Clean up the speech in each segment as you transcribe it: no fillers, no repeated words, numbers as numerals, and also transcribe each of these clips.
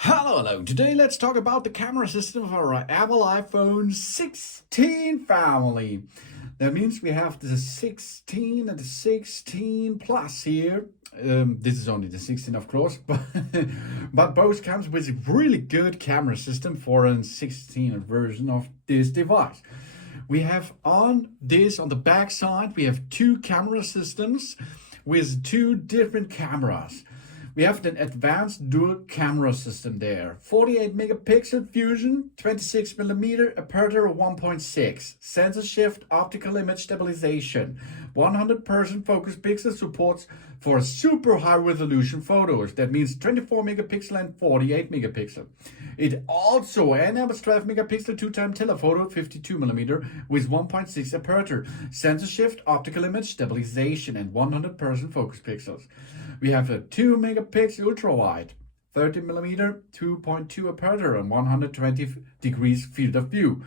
Hello. Today let's talk about the camera system of our Apple iPhone 16 family. That means we have the 16 and the 16 Plus here. This is only the 16, of course, but both comes with a really good camera system for a 16 version of this device. We have on the back side, we have two camera systems with two different cameras. We have an advanced dual camera system there. 48 megapixel fusion, 26 millimeter aperture 1.6, sensor shift, optical image stabilization, 100% focus pixel supports for super high resolution photos. That means 24 megapixel and 48 megapixel. It also enables 12 megapixel 2-time telephoto 52 millimeter with 1.6 aperture, sensor shift, optical image stabilization, and 100% focus pixels. We have a 2 megapixel ultra wide, 30 millimeter 2.2 aperture, and 120 degrees field of view.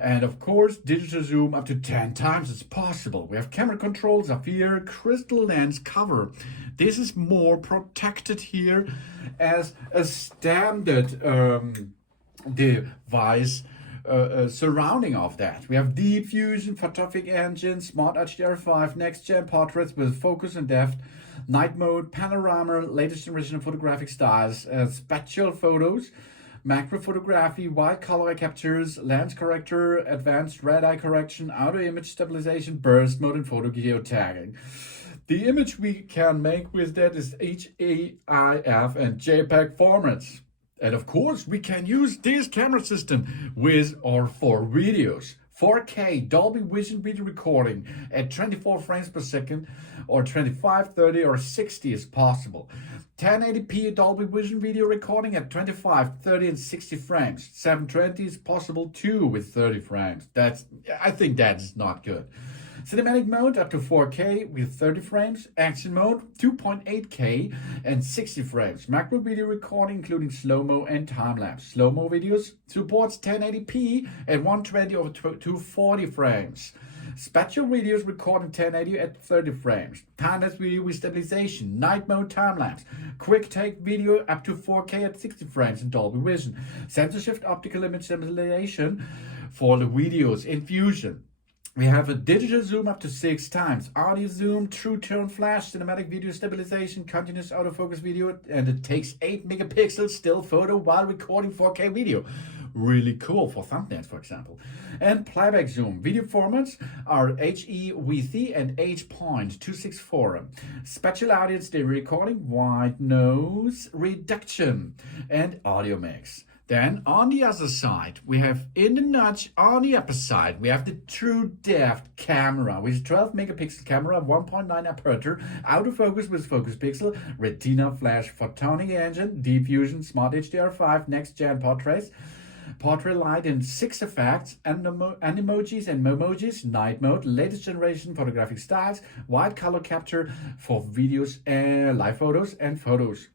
And of course, digital zoom up to 10 times as possible. We have camera controls of here, crystal lens cover. This is more protected here as a standard device surrounding of that. We have deep fusion, photographic engine, smart HDR5, next gen portraits with focus and depth, night mode, panorama, latest generation of photographic styles, spatial photos, macro photography, wide color captures, lens corrector, advanced red eye correction, auto image stabilization, burst mode, and photo geotagging. The image we can make with that is HAIF and JPEG formats. And of course, we can use this camera system with or for videos. 4K Dolby Vision video recording at 24 frames per second or 25, 30 or 60 is possible. 1080p Dolby Vision video recording at 25, 30 and 60 frames. 720 is possible too with 30 frames. I think that's not good. Cinematic mode up to 4K with 30 frames, action mode 2.8K and 60 frames. Macro video recording including slow-mo and time-lapse. Slow-mo videos supports 1080p at 120 over 240 frames. Spatial videos recording 1080 at 30 frames. Time-lapse video with stabilization, night mode time-lapse. Quick take video up to 4K at 60 frames in Dolby Vision. Sensor shift optical image stabilization for the videos in fusion. We have a digital zoom up to 6 times, audio zoom, true tone flash, cinematic video stabilization, continuous autofocus video, and it takes 8 megapixels still photo while recording 4K video. Really cool for thumbnails, for example. And playback zoom. Video formats are HEVC and H.264. Spatial audio stereo recording, white noise reduction, and audio mix. Then on the other side, we have in the notch on the upper side, we have the true depth camera with 12 megapixel camera, 1.9 aperture, autofocus with focus pixel, retina flash photonic engine, deep fusion, smart HDR5, next gen portraits, portrait light and 6 effects, animojis and momojis, night mode, latest generation photographic styles, wide color capture for videos, live photos and photos.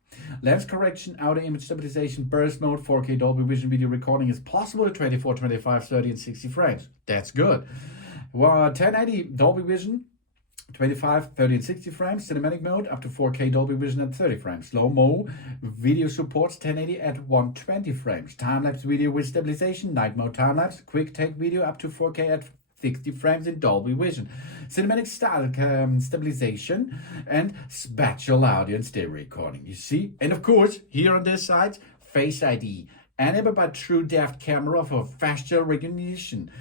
Lens correction, auto image stabilization, burst mode, 4K Dolby Vision video recording is possible at 24, 25, 30 and 60 frames. That's good. 1080 Dolby Vision, 25, 30 and 60 frames. Cinematic mode up to 4K Dolby Vision at 30 frames. Slow-mo video supports 1080 at 120 frames. Time-lapse video with stabilization, night mode time-lapse, quick take video up to 4K at 60 frames in Dolby Vision. Cinematic style stabilization and spatial audio and stereo recording. You see? And of course, here on this side, Face ID. Enabled by true depth camera for facial recognition.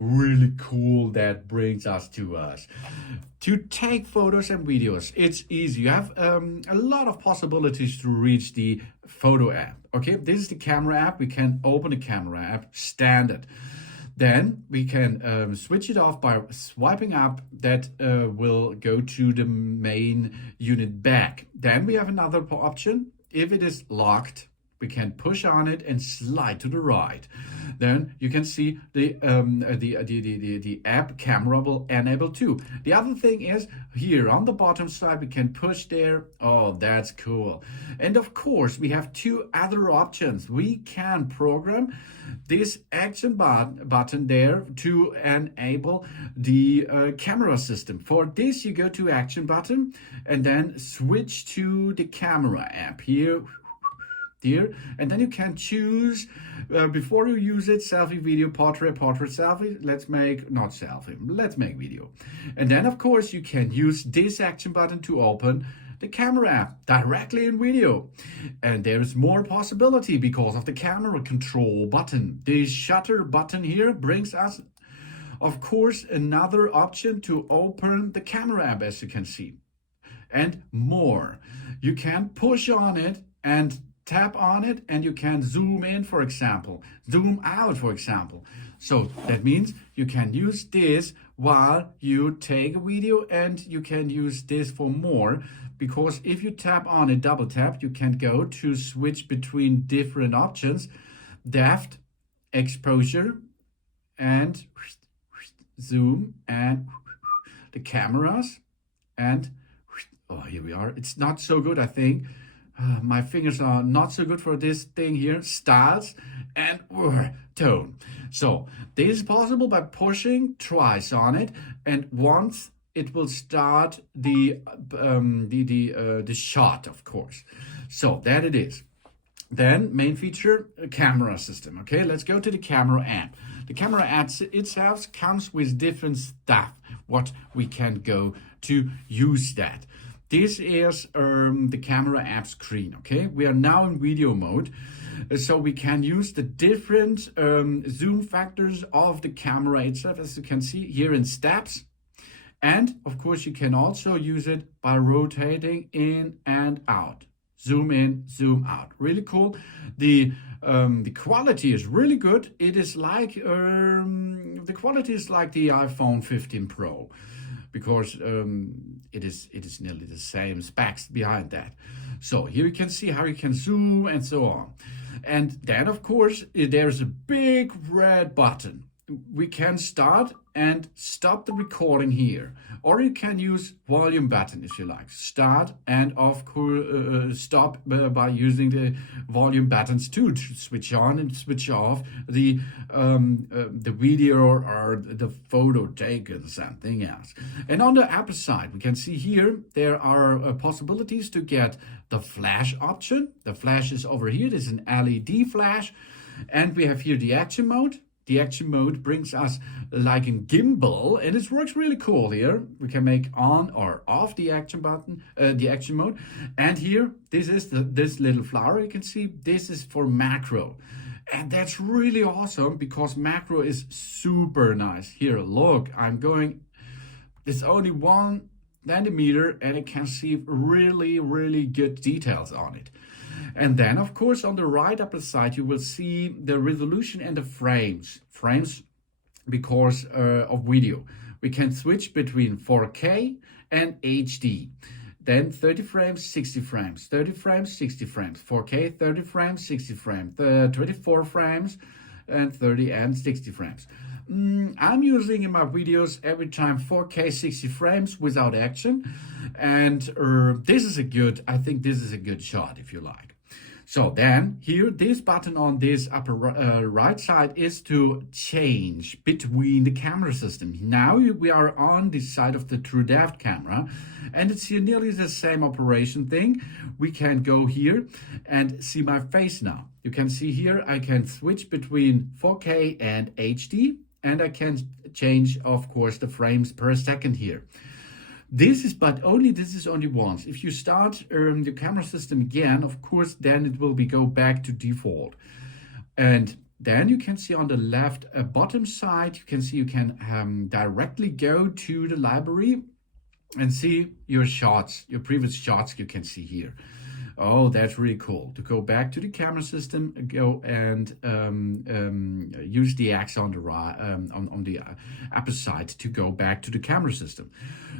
Really cool. That brings us to take photos and videos. It's easy. You have a lot of possibilities to reach the photo app. Okay, this is the camera app. We can open the camera app standard. Then we can switch it off by swiping up. That will go to the main unit back. Then we have another option. If it is locked, we can push on it and slide to the right. Then you can see the app camera will enable too. The other thing is here on the bottom side we can push there. Oh, that's cool. And of course we have two other options. We can program this action button there to enable the camera system. For this you go to action button and then switch to the camera app here. here, and then you can choose before you use it, selfie, video, portrait, portrait, selfie. Let's make not selfie, let's make video. And then of course you can use this action button to open the camera app directly in video. And there's more possibility because of the camera control button. The shutter button here brings us, of course, another option to open the camera app, as you can see, and more. You can push on it and tap on it, and you can zoom in, for example, zoom out, for example. So that means you can use this while you take a video, and you can use this for more, because if you tap on it, double tap, you can go to switch between different options, depth, exposure, and zoom, and the cameras, and oh, here we are. It's not so good, I think. My fingers are not so good for this thing here. Styles and tone. So this is possible by pushing twice on it, and once it will start the shot, of course. So that it is. Then main feature, camera system. Okay, let's go to the camera app. The camera app itself comes with different stuff, what we can go to use that. This is the camera app screen, okay? We are now in video mode, so we can use the different zoom factors of the camera itself, as you can see here in steps. And of course, you can also use it by rotating in and out. Zoom in, zoom out. Really cool. The quality is really good. It is like the quality is like the iPhone 15 Pro, because it is nearly the same specs behind that. So here you can see how you can zoom and so on. And then of course there's a big red button. We can start and stop the recording here, or you can use volume button if you like. Start and of course stop by using the volume buttons too, to switch on and switch off the video or the photo taken, something else. And on the upper side, we can see here there are possibilities to get the flash option. The flash is over here. This is an LED flash, and we have here the action mode. The action mode brings us like a gimbal, and it works really cool here. We can make on or off the action button, the action mode. And here, this is this little flower you can see. This is for macro. And that's really awesome because macro is super nice. Here, look, I'm going, it's only 1 centimeter and it can see really, really good details on it. And then, of course, on the right upper side, you will see the resolution and the frames. Frames because of video. We can switch between 4K and HD. Then 30 frames, 60 frames, 30 frames, 60 frames, 4K, 30 frames, 60 frames, 24 frames, and 30 and 60 frames. I'm using in my videos every time 4K 60 frames without action. And this is a good, I think this is a good shot if you like. So then here, this button on this upper right side is to change between the camera system. Now we are on the side of the true depth camera, and it's here nearly the same operation thing. We can go here and see my face now. You can see here, I can switch between 4K and HD, and I can change, of course, the frames per second here. This is only once. If you start the camera system again, of course, then it will go back to default. And then you can see on the left bottom side, you can see you can directly go to the library and see your shots, your previous shots you can see here. Oh, that's really cool. To go back to the camera system, go and use the X on the right, on the upper side to go back to the camera system.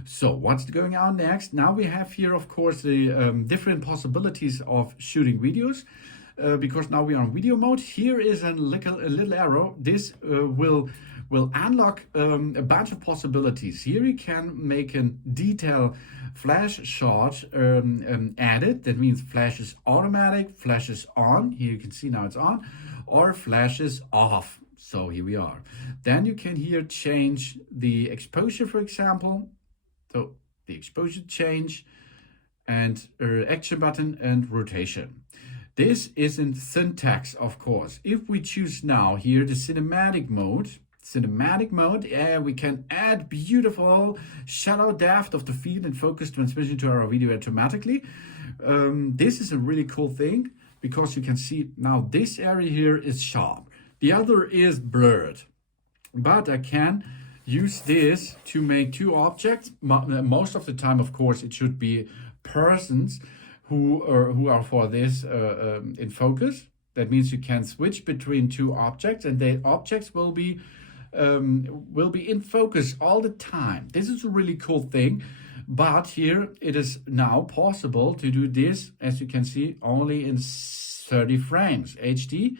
So what's going on next? Now we have here, of course, the different possibilities of shooting videos. Because now we are in video mode. Here is a little arrow. This will unlock a bunch of possibilities. Here you can make a detail flash shot added. That means flash is automatic, flash is on. Here you can see now it's on, or flash is off. So here we are. Then you can here change the exposure, for example. So the exposure change and action button and rotation. This isn't syntax, of course. If we choose now here the cinematic mode, yeah, we can add beautiful shadow depth of the field and focus transmission to our video automatically. This is a really cool thing because you can see now this area here is sharp. The other is blurred. But I can use this to make two objects. Most of the time, of course, it should be persons who are for this in focus. That means you can switch between two objects, and the objects will be in focus all the time. This is a really cool thing. But here it is now possible to do this, as you can see, only in 30 frames HD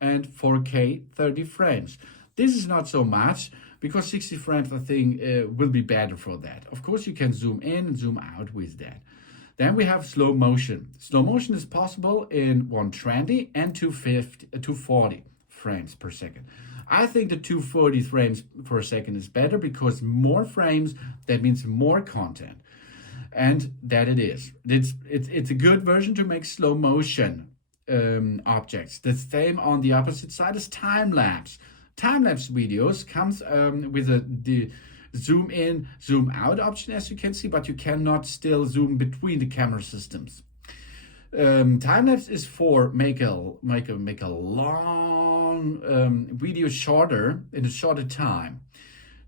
and 4K 30 frames. This is not so much because 60 frames I think will be better for that. Of course, you can zoom in and zoom out with that. Then we have slow motion. Slow motion is possible in 120 and 240 frames per second. I think the 240 frames per second is better because more frames, that means more content. And that it is. It's a good version to make slow motion objects. The same on the opposite side is time-lapse. Time-lapse videos comes with the zoom in, zoom out option, as you can see, but you cannot still zoom between the camera systems. Time-lapse is for make a long video shorter in a shorter time.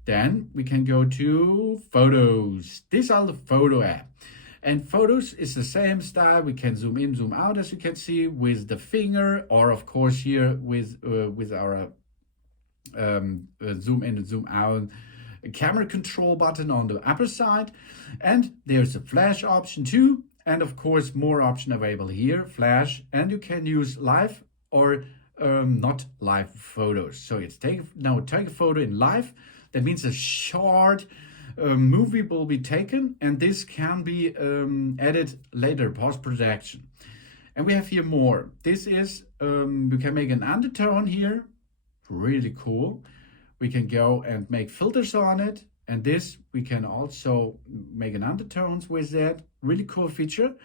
Then we can go to photos. These are the photo app. And photos is the same style. We can zoom in, zoom out, as you can see, with the finger, or of course here with our zoom in and zoom out camera control button on the upper side. And there's a flash option too. And of course, more option available here, flash, and you can use live or not live photos. So it's take a photo in live. That means a short movie will be taken, and this can be added later, post-production. And we have here more. This is, we can make an undertone here, really cool. We can go and make filters on it, and this we can also make an undertones with that, really cool feature.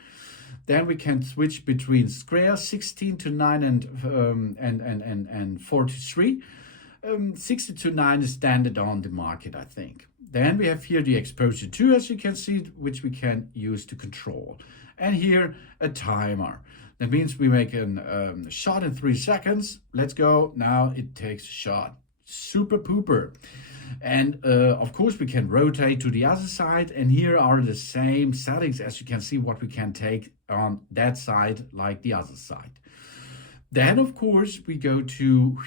Then we can switch between square 16 to 9 and 43. 60 to 9 is standard on the market, I think. Then we have here the exposure 2, as you can see, which we can use to control. And here a timer. That means we make a shot in 3 seconds. Let's go. Now it takes a shot. Super pooper. And of course we can rotate to the other side, and here are the same settings, as you can see, what we can take on that side like the other side. Then of course we go to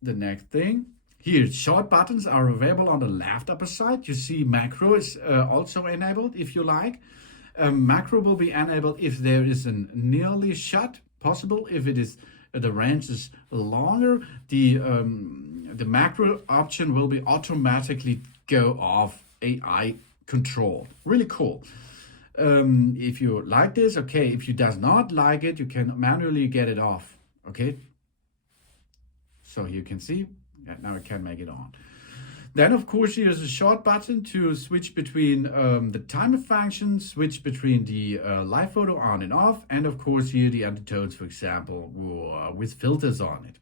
the next thing. Here, short buttons are available on the left upper side. You see macro is also enabled if you like. Macro will be enabled if there is a nearly shot possible. If it is the range is longer, the macro option will be automatically go off, AI control. Really cool. If you like this, okay. If you does not like it, you can manually get it off. Okay. So you can see, now I can make it on. Then of course here's a short button to switch between the timer function, switch between the live photo on and off, and of course here the undertones, for example, with filters on it.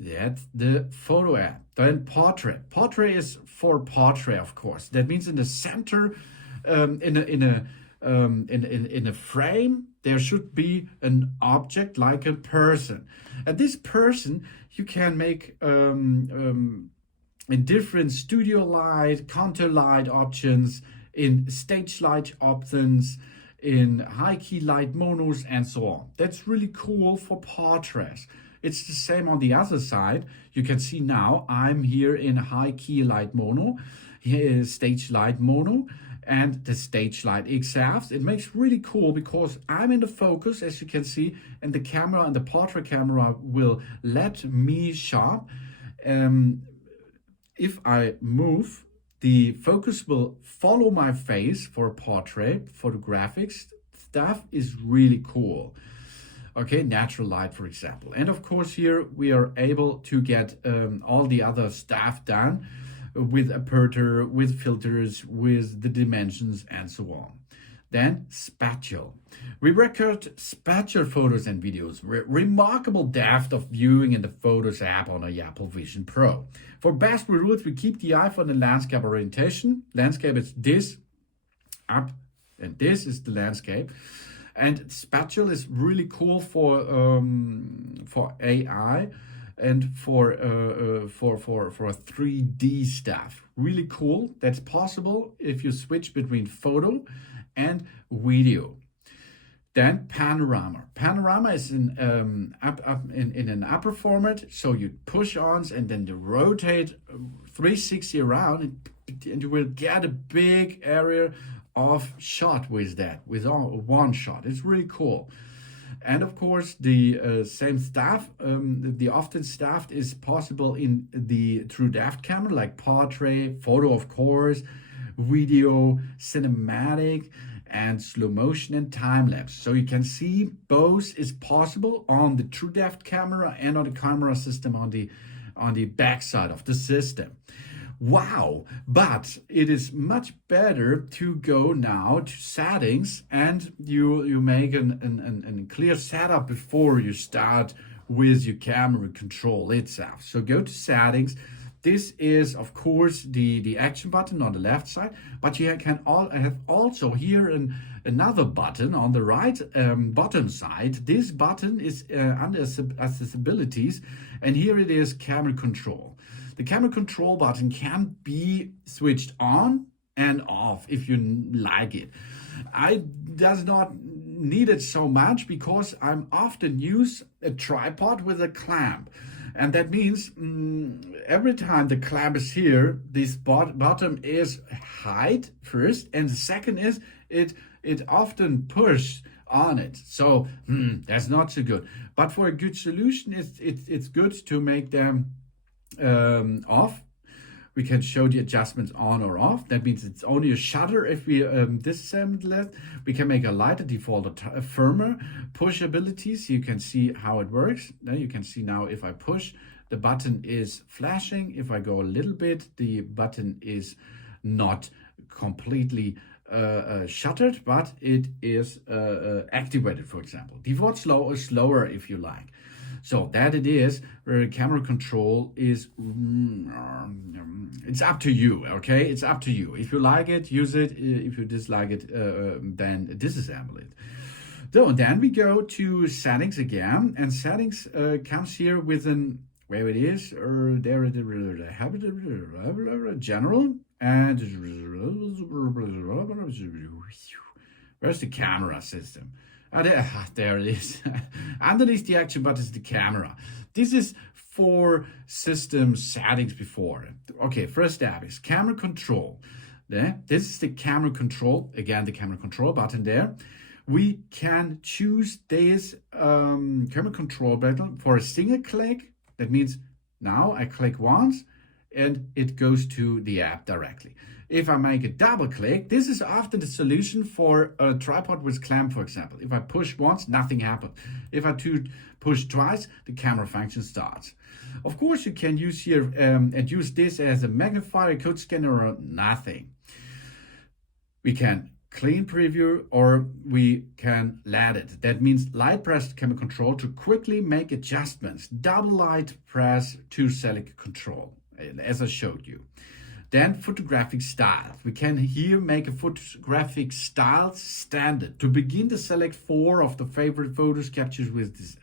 That's the photo app. Then portrait. Portrait is for portrait, of course. That means in the center, in a frame, there should be an object like a person. And this person you can make in different studio light, counter light options, in stage light options, in high key light monos, and so on. That's really cool for portraits. It's the same on the other side. You can see now I'm here in high key light mono. Here is stage light mono and the stage light XFs. It makes really cool because I'm in the focus, as you can see, and the camera and the portrait camera will let me sharp. If I move, the focus will follow my face for portrait. Photographics stuff is really cool. Okay, natural light, for example. And of course here we are able to get all the other stuff done with aperture, with filters, with the dimensions, and so on. Then spatial. We record spatial photos and videos, remarkable depth of viewing in the Photos app on a Apple Vision Pro. For best results, we keep the iPhone in landscape orientation. Landscape is this up, and this is the landscape. And spatial is really cool for AI and for 3D stuff. Really cool. That's possible if you switch between photo and video. Then panorama. Panorama is in an upper format, so you push on and then you rotate 360 around, and you will get a big area of shot with that, with one shot. It's really cool. And of course, the same stuff, the often stuff is possible in the true depth camera, like portrait, photo, of course, video, cinematic, and slow motion and time lapse. So you can see both is possible on the true depth camera and on the camera system on the back side of the system. Wow, but it is much better to go now to settings, and you make a clear setup before you start with your camera control itself. So go to settings. This is, of course, the action button on the left side, but you can have also here another button on the right bottom side. This button is under accessibilities, and here it is camera control. The camera control button can be switched on and off if you like it. I does not need it so much because I'm often use a tripod with a clamp. And that means every time the clamp is here, this bottom is height first, and the second is it often push on it. So that's not so good. But for a good solution, it's good to make them off. We can show the adjustments on or off. That means it's only a shutter if we disassemble it. We can make a lighter default, a firmer push abilities. You can see how it works. Now you can see now if I push, the button is flashing. If I go a little bit, the button is not completely shuttered, but it is activated, for example. Default slower if you like. So that it is, camera control is, it's up to you, okay? It's up to you. If you like it, use it. If you dislike it, then disassemble it. So then we go to settings again, and settings comes here with an, where it is, there it is, general, and where's the camera system? There it is. Underneath the action button is the camera. This is for system settings before. Okay, first step is camera control. This is the camera control. Again, the camera control button there. We can choose this camera control button for a single click. That means now I click once and it goes to the app directly. If I make a double click, this is often the solution for a tripod with clamp, for example. If I push once, nothing happens. If I push twice, the camera function starts. Of course, you can use here and use this as a magnifier, code scanner, or nothing. We can clean preview or we can let it. That means light press camera control to quickly make adjustments. Double light press to select control, as I showed you. Then photographic style. We can here make a photographic style standard. To begin to select 4 of the favorite photos captured with this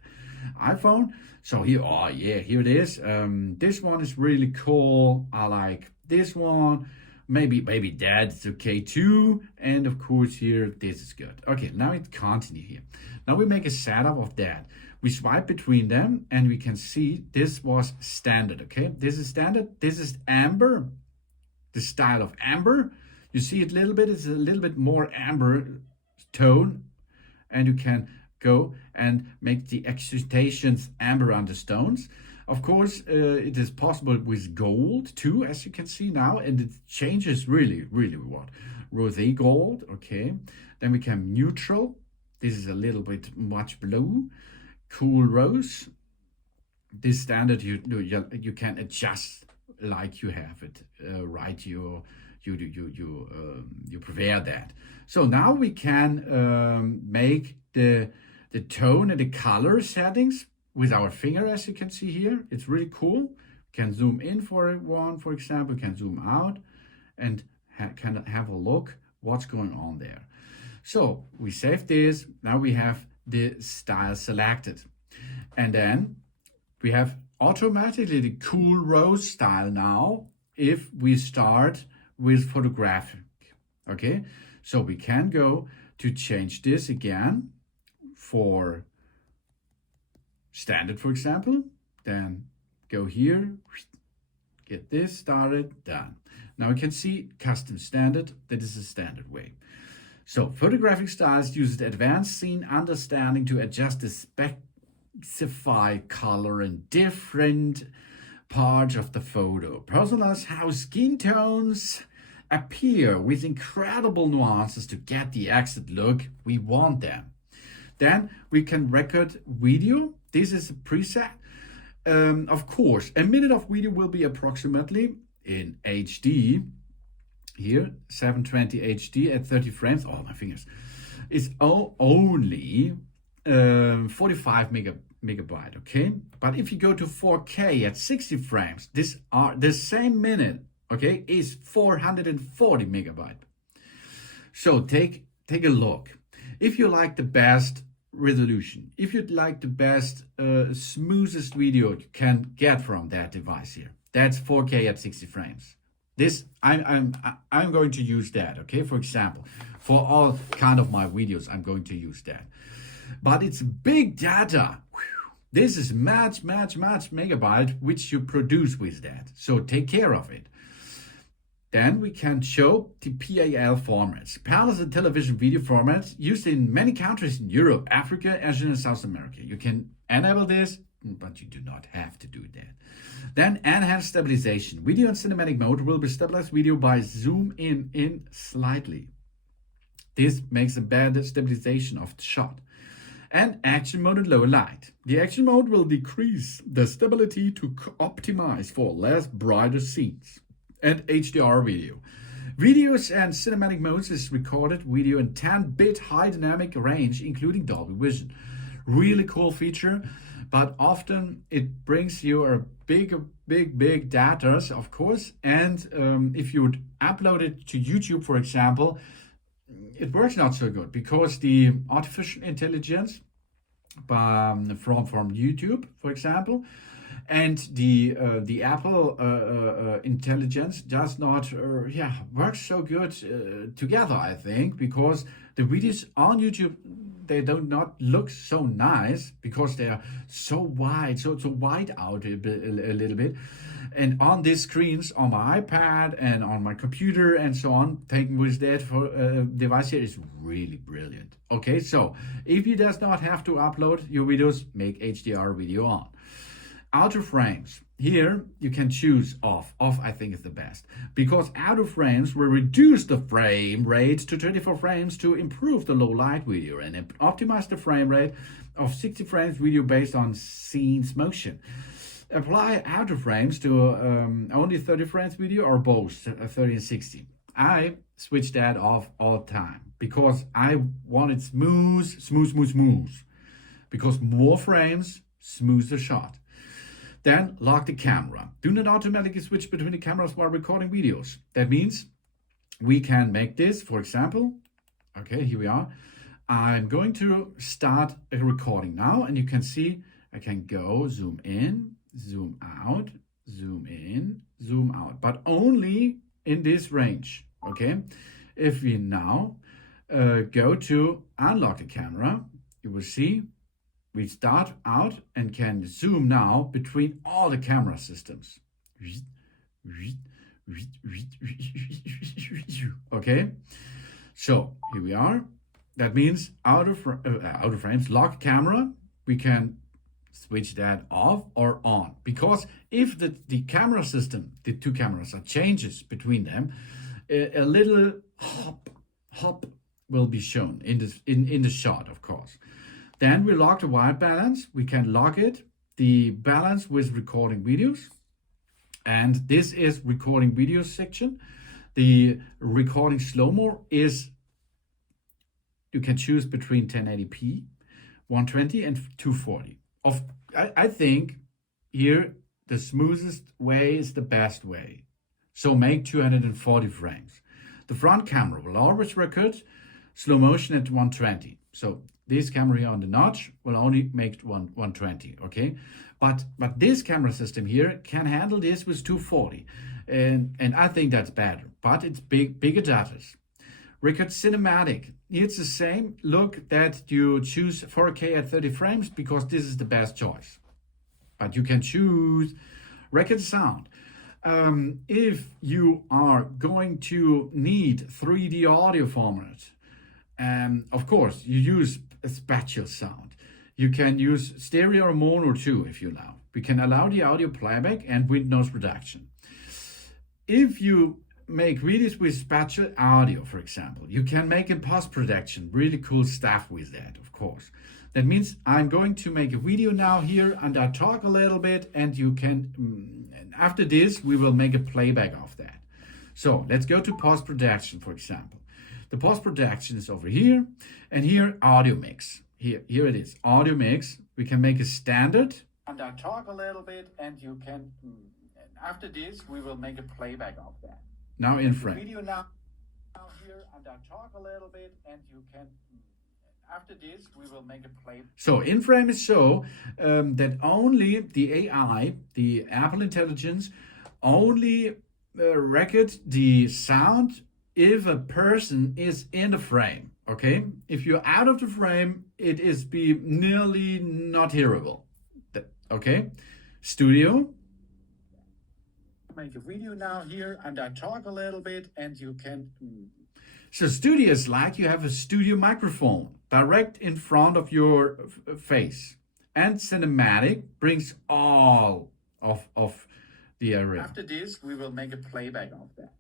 iPhone. So here, oh yeah, here it is. This one is really cool. I like this one. Maybe that's okay too. And of course here, this is good. Okay, now it continue here. Now we make a setup of that. We swipe between them and we can see this was standard, okay? This is standard, this is amber. The style of amber, you see it a little bit, it's a little bit more amber tone, and you can go and make the excitations amber understones. Of course, it is possible with gold too, as you can see now, and it changes really what? Rosé gold, okay. Then we can neutral, this is a little bit much blue, cool rose. This standard you can adjust like you have it, right your you prefer that. So now we can make the tone and the color settings with our finger, as you can see here. It's really cool. We can zoom in for one, for example, can zoom out and kind of have a look what's going on there. So we save this. Now we have the style selected. And then we have automatically the cool rose style now if we start with photographic. Okay, so we can go to change this again for standard, for example. Then go here, get this started, done. Now we can see custom standard. That is the standard way. So photographic styles uses advanced scene understanding to adjust the specify color in different parts of the photo. Personalize how skin tones appear with incredible nuances to get the exact look we want them. Then we can record video. This is a preset. Of course, a minute of video will be approximately in HD. Here, 720 HD at 30 frames. Oh, my fingers. It's only 45 megabyte, okay? But if you go to 4K at 60 frames, the same minute, okay, is 440 megabyte. So take a look. If you like the best resolution, if you'd like the best smoothest video you can get from that device here, that's 4K at 60 frames. This I'm going to use that, okay? For example, for all kind of my videos, I'm going to use that. But it's big data. This is much megabyte which you produce with that. So take care of it. Then we can show the PAL formats. PAL is a television video format used in many countries in Europe, Africa, Asia, and South America. You can enable this, but you do not have to do that. Then enhanced stabilization. Video in cinematic mode will be stabilized video by zoom in slightly. This makes a better stabilization of the shot. And action mode and lower light. The action mode will decrease the stability to optimize for less brighter scenes. And HDR video. Videos and cinematic modes is recorded video in 10-bit high dynamic range, including Dolby Vision. Really cool feature, but often it brings you a big data, of course. And if you would upload it to YouTube, for example, it works not so good because the artificial intelligence from YouTube, for example, and the Apple intelligence does not work so good together, I think, because the videos on YouTube, they do not look so nice because they are so wide, so wide out a little bit. And on these screens, on my iPad and on my computer and so on, taken with that for device here is really brilliant. Okay, so if you does not have to upload your videos, make HDR video on. Outer frames. Here you can choose off. Off I think is the best because outer frames will reduce the frame rate to 24 frames to improve the low light video and optimize the frame rate of 60 frames video based on scene's motion. Apply outer frames to only 30 frames video or both 30 and 60. I switch that off all the time because I want it smooth. Because more frames, smoother shot. Then lock the camera. Do not automatically switch between the cameras while recording videos. That means we can make this, for example. Okay, here we are. I'm going to start a recording now, and you can see I can go zoom in, zoom out, zoom in, zoom out, but only in this range. Okay, if we now go to unlock the camera, you will see we start out and can zoom now between all the camera systems. Okay, so here we are. That means outer frames, lock camera. We can switch that off or on because if the camera system, the two cameras are changes between them, a little hop will be shown in the shot, of course. Then we lock the white balance. We can lock it, the balance with recording videos. And this is recording videos section. The recording slow-mo is, you can choose between 1080p, 120 and 240. I think here the smoothest way is the best way. So make 240 frames. The front camera will always record slow motion at 120. So this camera here on the notch will only make 120, okay? But this camera system here can handle this with 240. And I think that's better. But it's bigger data. Record cinematic. It's the same look that you choose 4K at 30 frames because this is the best choice. But you can choose record sound. If you are going to need 3D audio format, of course, you use a spatial sound. You can use stereo or mono too, if you allow. We can allow the audio playback and with noise reduction. If you make videos with spatial audio, for example, you can make in post-production really cool stuff with that, of course. That means I'm going to make a video now here and I talk a little bit and you can, after this, we will make a playback of that. So let's go to post-production, for example. The post-production is over here and here audio mix. Here it is, audio mix. We can make a standard. And I talk a little bit and you can, after this, we will make a playback of that. Now in frame. Video now here and I talk a little bit and you can, after this, we will make a play. So in frame is so that only the AI, the Apple Intelligence, only record the sound if a person is in the frame, okay? If you're out of the frame, it is be nearly not hearable, okay? Studio. Make a video now here and I talk a little bit and you can. So studio is like you have a studio microphone direct in front of your face. And cinematic brings all of the area. After this, we will make a playback of that.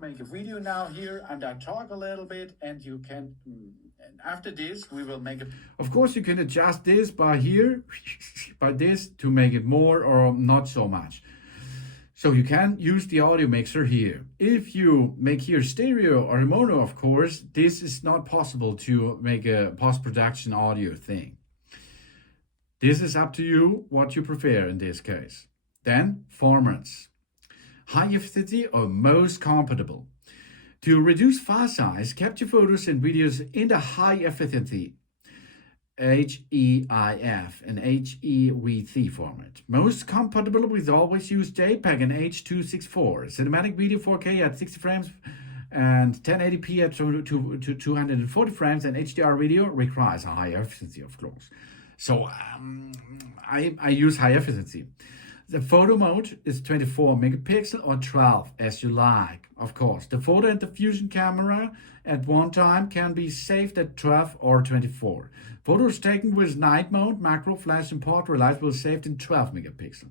Make a video now here and I talk a little bit and you can, and after this, we will make a. Of course, you can adjust this by here, by this to make it more or not so much. So you can use the audio mixer here. If you make here stereo or mono, of course, this is not possible to make a post-production audio thing. This is up to you, what you prefer in this case. Then formats. High efficiency or most compatible. To reduce file size, capture photos and videos in the high efficiency HEIF and HEVC format. Most compatible with always use JPEG and H.264. Cinematic video 4K at 60 frames and 1080p at 240 frames, and HDR video requires a higher efficiency, of course. So I use high efficiency. The photo mode is 24 megapixel or 12 as you like. Of course, the photo and the fusion camera at one time can be saved at 12 or 24. Photos taken with night mode, macro, flash, and portrait light will be saved in 12 megapixel.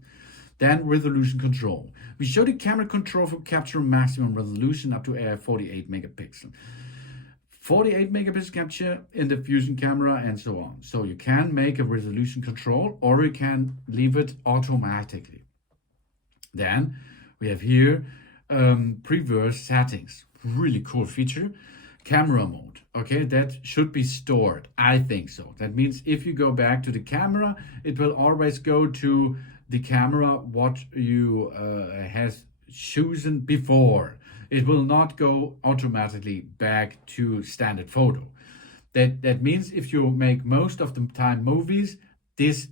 Then resolution control. We show the camera control for capture maximum resolution up to 48 megapixel. 48 megapixel capture in the fusion camera and so on. So you can make a resolution control or you can leave it automatically. Then we have here preverse settings. Really cool feature. Camera mode. Okay, that should be stored. I think so. That means if you go back to the camera, it will always go to the camera what you has chosen before. It will not go automatically back to standard photo. That means if you make most of the time movies, this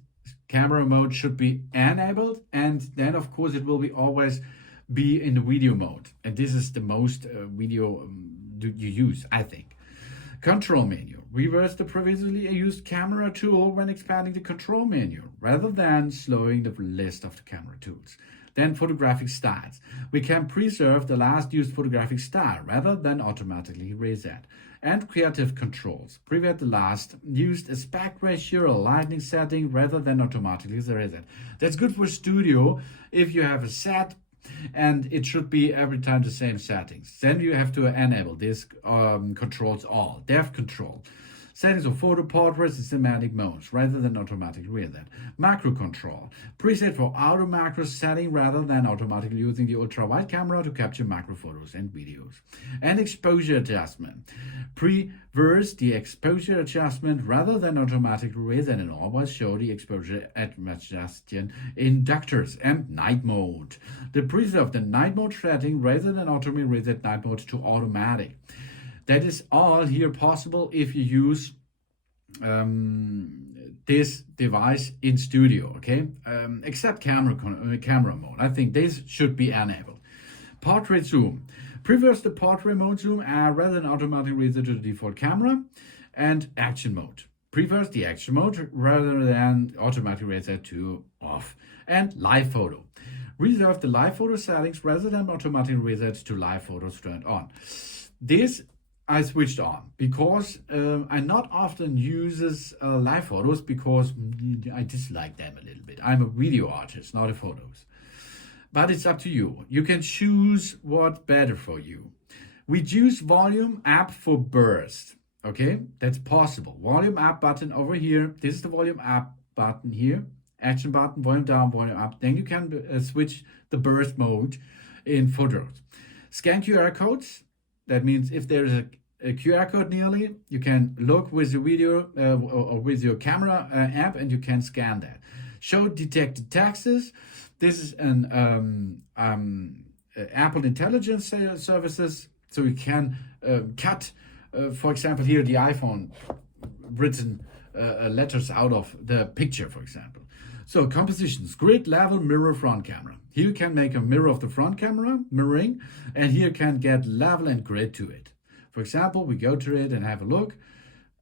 camera mode should be enabled, and then of course it will be always be in the video mode. And this is the most video you use, I think. Control menu. Reverse the previously used camera tool when expanding the control menu, rather than slowing the list of the camera tools. Then photographic styles. We can preserve the last used photographic style rather than automatically reset. And creative controls. Prevent the last used aspect ratio or lighting setting rather than automatically reset. That's good for studio if you have a set and it should be every time the same settings. Then you have to enable this controls all, depth control. Settings of photo, portraits, and cinematic modes rather than automatic reset. Macro control. Preset for auto macro setting rather than automatically using the ultra-wide camera to capture macro photos and videos. And exposure adjustment. Reverse the exposure adjustment rather than automatically reset and always show the exposure adjustment in inductors and night mode. The preset of the night mode setting rather than automatically reset night mode to automatic. That is all here possible if you use this device in studio, okay? Except camera mode. I think this should be enabled. Portrait zoom. Prefers the portrait mode zoom rather than automatic reset to the default camera. And action mode. Prefers the action mode rather than automatic reset to off. And live photo. Reserve the live photo settings rather than automatic reset to live photos turned on. This I switched on because I not often uses live photos because I dislike them a little bit. I'm a video artist, not a photos. But it's up to you. You can choose what's better for you. Reduce volume up for burst. Okay, that's possible. Volume up button over here. This is the volume up button here. Action button, volume down, volume up. Then you can switch the burst mode in photos. Scan QR codes. That means if there is a QR code nearly, you can look with your video or with your camera app and you can scan that. Show detected texts. This is an Apple Intelligence services, so you can cut, for example, here the iPhone written letters out of the picture, for example. So compositions, grid, level, mirror, front camera. Here you can make a mirror of the front camera, mirroring, and here you can get level and grid to it. For example, we go to it and have a look.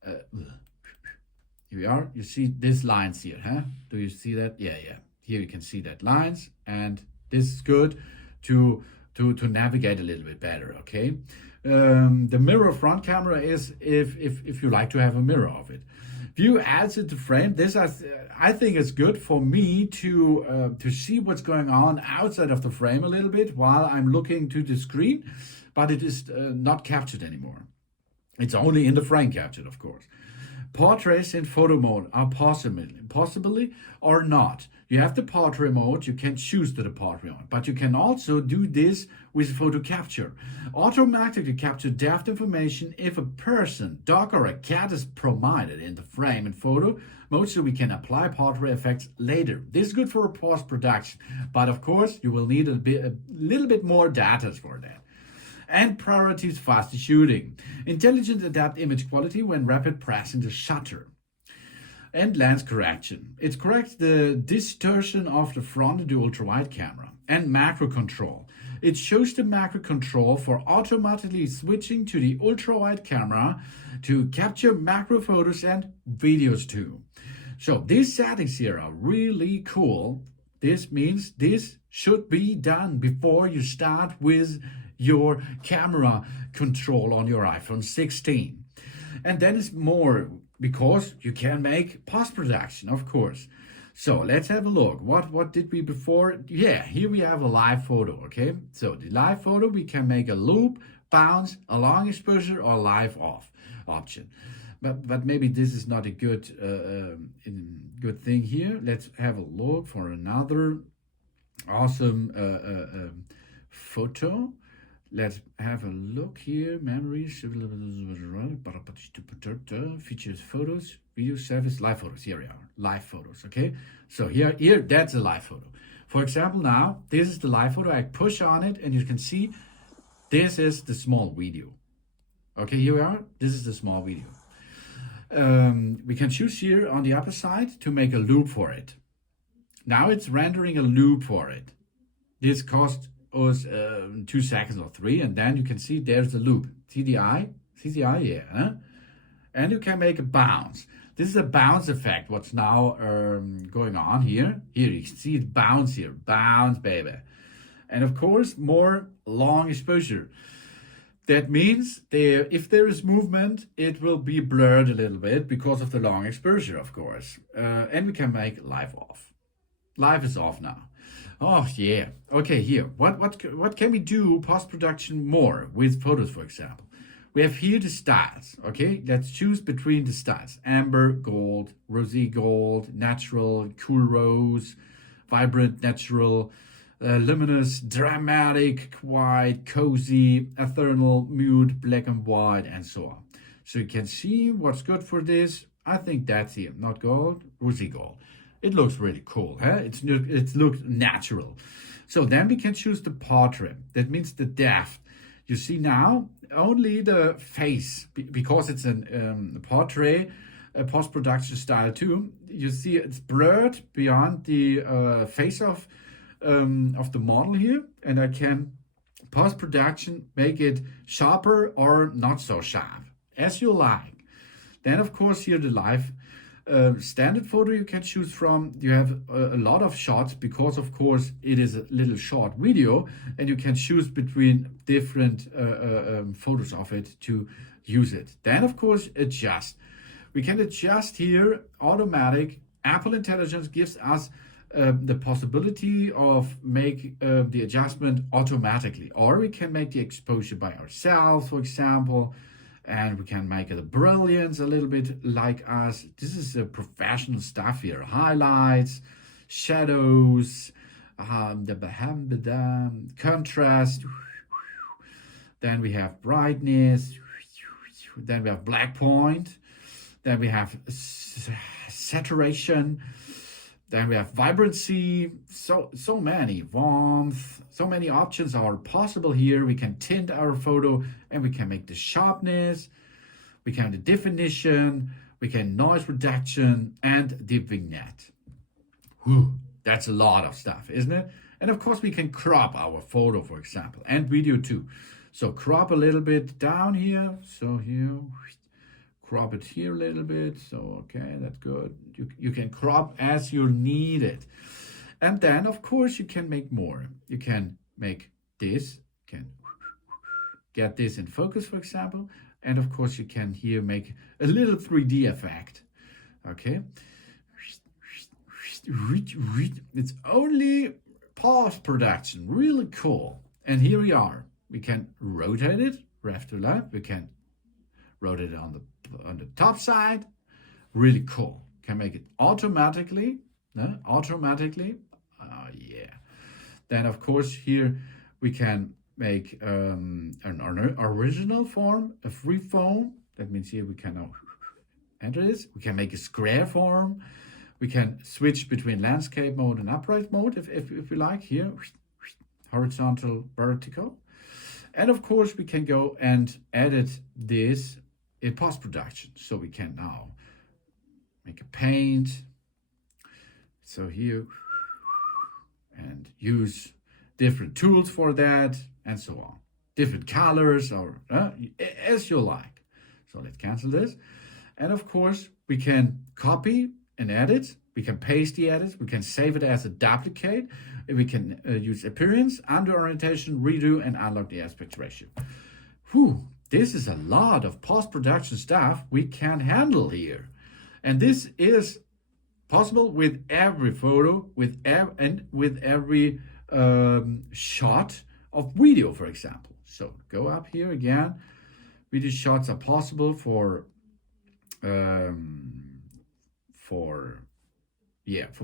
Here we are. You see these lines here, huh? Do you see that? Yeah. Here you can see that lines, and this is good to navigate a little bit better, okay? The mirror front camera is if you like to have a mirror of it. View adds it to frame. This I think is good for me to see what's going on outside of the frame a little bit while I'm looking to the screen, but it is not captured anymore. It's only in the frame captured, of course. Portraits in photo mode are possibly or not. You have the portrait mode, you can choose the portrait mode, but you can also do this with photo capture. Automatically capture depth information if a person, dog or a cat is provided in the frame and photo mode, so we can apply portrait effects later. This is good for post-production, but of course you will need a little bit more data for that. And priorities faster shooting. Intelligent adapt image quality when rapid pressing the shutter. And lens correction. It corrects the distortion of the front of the ultra-wide camera. And macro control. It shows the macro control for automatically switching to the ultra-wide camera to capture macro photos and videos too. So these settings here are really cool. This means this should be done before you start with your camera control on your iPhone 16. And then it's more because you can make post-production, of course. So let's have a look. What did we before? Yeah, here we have a live photo, okay? So the live photo, we can make a loop, bounce, a long exposure, or live off option. But maybe this is not a good thing here. Let's have a look for another awesome photo. Let's have a look here. Memories, features, photos, video service, live photos. Here we are, live photos. Okay, so here, that's a live photo. For example, now this is the live photo. I push on it, and you can see this is the small video. Okay, here we are. This is the small video. We can choose here on the upper side to make a loop for it. Now it's rendering a loop for it. This costs us 2 seconds or 3, and then you can see there's the loop. See the eye? Yeah. Huh? And you can make a bounce. This is a bounce effect. What's now going on here? Here you can see it bounce here. Bounce, baby. And of course, more long exposure. That means if there is movement, it will be blurred a little bit because of the long exposure, of course. And we can make live off. Live is off now. Oh yeah. Okay, here. What can we do post-production more with photos, for example? We have here the styles, okay? Let's choose between the styles. Amber, gold, rosy gold, natural, cool rose, vibrant, natural, luminous, dramatic, quiet, cozy, ethereal, mood, black and white, and so on. So you can see what's good for this. I think that's here, not gold, rosy gold. It looks really cool, huh? It looks natural. So then we can choose the portrait. That means the depth. You see now only the face, because it's a portrait, a post-production style too. You see it's blurred beyond the face of the model here, and I can post-production make it sharper or not so sharp, as you like. Then of course here the live standard photo you can choose from. You have a lot of shots because of course it is a little short video, and you can choose between different photos of it to use it. Then of course adjust. We can adjust here automatic. Apple Intelligence gives us the possibility of make the adjustment automatically, or we can make the exposure by ourselves, for example, and we can make the brilliance a little bit like us. This is professional stuff here. Highlights, shadows, the contrast. Then we have brightness. Then we have black point. Then we have saturation. Then we have vibrancy. So many warmth. So many options are possible here. We can tint our photo, and we can make the sharpness. We can the definition. We can noise reduction and the vignette. Whew, that's a lot of stuff, isn't it? And of course we can crop our photo, for example, and video too. So crop a little bit down here. So here, crop it here a little bit. So okay, that's good. You can crop as you need it. And then of course you can make more. You can make this, can get this in focus, for example. And of course you can here make a little 3D effect. Okay. It's only post-production, really cool. And here we are. We can rotate it left to left. We can rotate it on the top side. Really cool. Can make it automatically. Automatically. Yeah. Then of course here we can make an original form, a free form. That means here we can now enter this. We can make a square form. We can switch between landscape mode and upright mode if we like here. Horizontal, vertical. And of course we can go and edit this in post-production. So we can now make a paint. So here, and use different tools for that, and so on. Different colors, or as you like. So let's cancel this. And of course, we can copy and edit. We can paste the edits. We can save it as a duplicate. We can use appearance, under orientation, redo, and unlock the aspect ratio. Whew, this is a lot of post-production stuff we can handle here. And this is possible with every photo, with every shot of video, for example. So go up here again. Video shots are possible for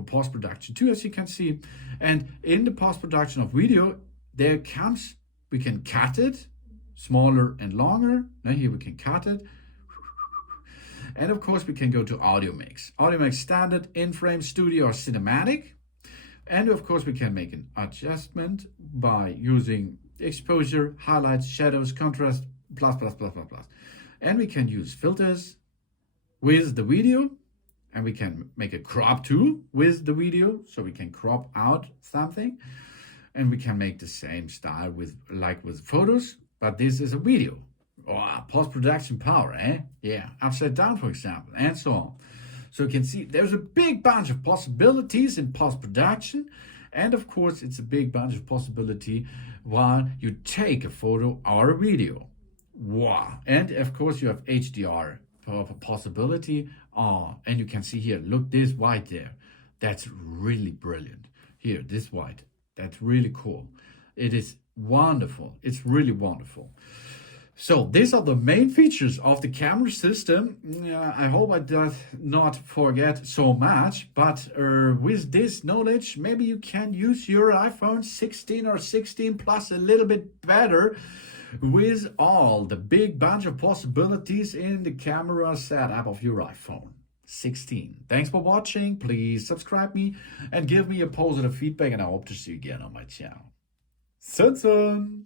post-production too, as you can see. And in the post-production of video, we can cut it smaller and longer. Now here we can cut it. And of course we can go to audio mix. Audio mix standard, in-frame, studio, or cinematic. And of course we can make an adjustment by using exposure, highlights, shadows, contrast, plus. And we can use filters with the video. And we can make a crop too with the video. So we can crop out something. And we can make the same style with photos. But this is a video. Oh, post-production power, eh? Yeah, upside down, for example, and so on. So you can see there's a big bunch of possibilities in post-production. And of course, it's a big bunch of possibility while you take a photo or a video. Wow. And of course, you have HDR possibility. Oh, and you can see here, look, this white there. That's really brilliant. Here, this white. That's really cool. It is wonderful. It's really wonderful. So these are the main features of the camera system. I hope I did not forget so much, but with this knowledge, maybe you can use your iPhone 16 or 16 Plus a little bit better with all the big bunch of possibilities in the camera setup of your iPhone 16. Thanks for watching. Please subscribe me and give me a positive feedback, and I hope to see you again on my channel. Sun.